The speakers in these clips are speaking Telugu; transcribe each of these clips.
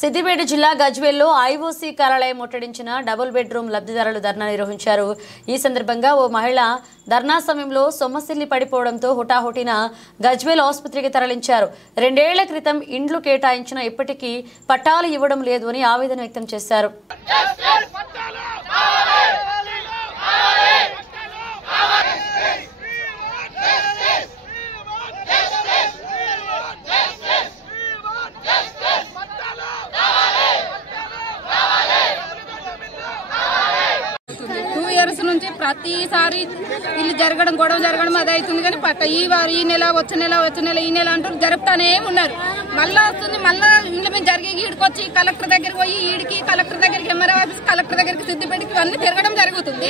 సిద్దిపేట జిల్లా గజ్వేల్లో ఐఓసీ కార్యాలయం ముట్టడించిన డబుల్ బెడ్రూమ్ లబ్ధిదారులు ధర్నా నిర్వహించారు. ఈ సందర్భంగా ఓ మహిళ ధర్నా సమయంలో సొమ్మసిల్లి పడిపోవడంతో హుటాహుటిన గజ్వేల్ ఆసుపత్రికి తరలించారు. 2 ఏళ్ల క్రితం ఇండ్లు కేటాయించిన ఇప్పటికీ పట్టాలు ఇవ్వడం లేదు అని ఆవేదన వ్యక్తం చేశారు. నుంచి ప్రతిసారి ఇల్లు జరగడం గొడవ జరగడం అది అవుతుంది కానీ పట్ట ఈ నెల వచ్చే నెల ఈ నెల అంటూ జరుపుతానే ఉన్నారు. మళ్ళా వస్తుంది, మళ్ళా ఇంట్లో మేము జరిగే ఈడికొచ్చి కలెక్టర్ దగ్గరికి పోయి ఈడికి కలెక్టర్ దగ్గరికి ఎంఆర్ఓ ఆఫీస్ కలెక్టర్ దగ్గరికి సిద్దిపేటకి ఇవన్నీ తిరగడం జరుగుతుంది.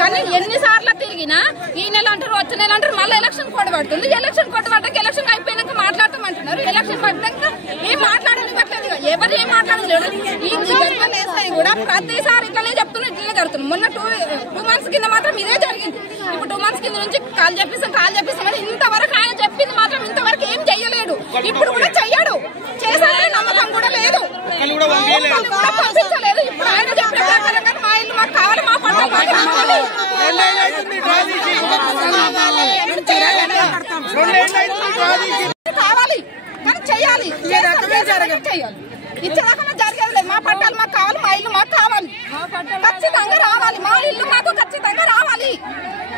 కానీ ఎన్నిసార్లు తిరిగినా ఈ నెల అంటారు వచ్చే నెల అంటారు, మళ్ళీ ఎలక్షన్ కోడ్ పడుతుంది. ఎలక్షన్ కోడ్ పడ్డాక ఎలక్షన్ అయిపోయినాక మాట్లాడతామంటున్నారు. ఎలక్షన్ పడ్డాక ఏం మాట్లాడనివ్వట్లేదు, ఎవరు ఏం మాట్లాడలేదు. ఈ వేస్తాయి కూడా ప్రతిసారి ఇట్లనే చెప్తున్నారు, ఇట్లనే జరుగుతుంది. మొన్న 2 months కింద మాత్రం ఇదే జరిగింది. ఇప్పుడు 2 months కింద నుంచి కాల్ చెప్పిస్తాం ఇంతవరకు ఆయన చెప్పింది మాత్రం ఇంతవరకు ఏం చెయ్యలేడు. ఇప్పుడు కూడా చెయ్యడు, చేశారనే నమ్మకం కూడా లేదు, పంపించలేదు. ఇప్పుడు ఆయన చెప్పిన ప్రకారంగా మా ఇల్లు మాకు కావాలి, మా పంట కావాలి కానీ చెయ్యాలి, ఇచ్చేదాకా జరిగేది లేదు. మా పట్టాలు మాకు కావాలి, మా ఇల్లు మాకు కావాలి, ఖచ్చితంగా రావాలి. మా ఇల్లు మాకు ఖచ్చితంగా రావాలి.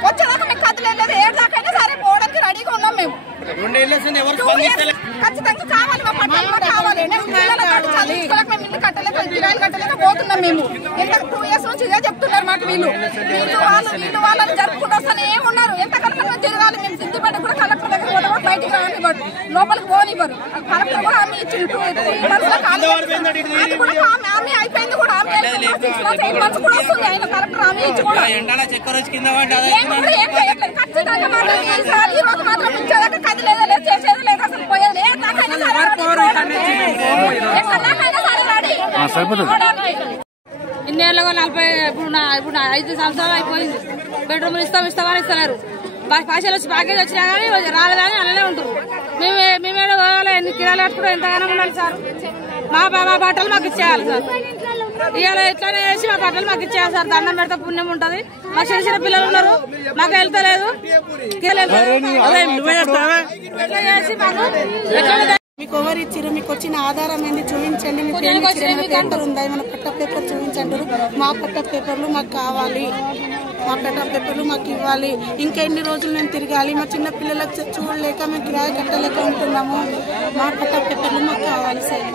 వచ్చేదాకా మేము కదలేదు, 7 దాకైనా సరే పోవడానికి రెడీగా ఉన్నాం. మేము ఖచ్చితంగా కావాలి, మా పట్టాలు మాకు కావాలి. చదివించుకోలేక మేము ఇల్లు కట్టలేక కిరాయిలు కట్టలేక పోతున్నాం. మేము ఎంత 2 years నుంచి ఇదే చెప్తున్నారు మాకు. వీళ్ళు వాళ్ళని జరుపుకుంటూ వస్తానే ఉన్నారు. ఎంతకాలం మేము తిరగాలి. మేము సిద్దిపేట కూడా కలెక్టర్ దగ్గర పోతే కూడా బయటికి రానివ్వరు, లోపలికి పోనివ్వరు. కలెక్టర్ కూడా హామీ ఇచ్చి 2 అది కూడా హామీ అయిపోయింది. కూడా హామీ 8 months కూడా వస్తుంది. ఆయన కలెక్టర్ హామీ ఇచ్చి కూడా ఏం చేయట్లేదు. ఖచ్చితంగా మాట్లాడి ఈ రోజు మాత్రం ఇచ్చేదాకా కదిలేదా లేదు, చేసేది లేదు, అసలు పోయేది లేదు. నాకైనా సరే ఇన్నేళ్ళగా 40 ఇప్పుడు 5 సంవత్సరాలు అయిపోయింది. బెడ్రూమ్లు ఇస్తామని ఇస్తలేరు. పైసలు వచ్చి ప్యాకేజ్ వచ్చినా కానీ రాలేదని అలానే ఉంటారు. మేమేదో కావాలి, ఎన్ని కిరాలు కట్టుకుంటే ఎంతగానో ఉండాలి సార్. మా బట్టలు మాకు ఇచ్చేయాలి సార్. ఇవాళ ఎట్లానే చేసి మా బట్టలు మాకు ఇచ్చేయాలి సార్. దండం పెడితే పుణ్యం ఉంటది. మా చిన్న పిల్లలు ఉన్నారు, మాకు వెళ్తలేదు. మీకు ఎవరు ఇచ్చారు, మీకు వచ్చిన ఆధారం ఏంది చూపించండి. మీకు పేపర్ ఉందా, ఏమైనా పట్ట పేపర్ చూపించండి. మా పట్ట పేపర్లు మాకు కావాలి, మా పట్ట పేపర్లు మాకు ఇవ్వాలి. ఇంకా ఎన్ని రోజులు మేము తిరగాలి, మా చిన్న పిల్లలకు చూడలేక మేము కిరాయి కట్టలేక ఉంటున్నాము. మా పట్ట పేపర్లు మాకు కావాలి సార్.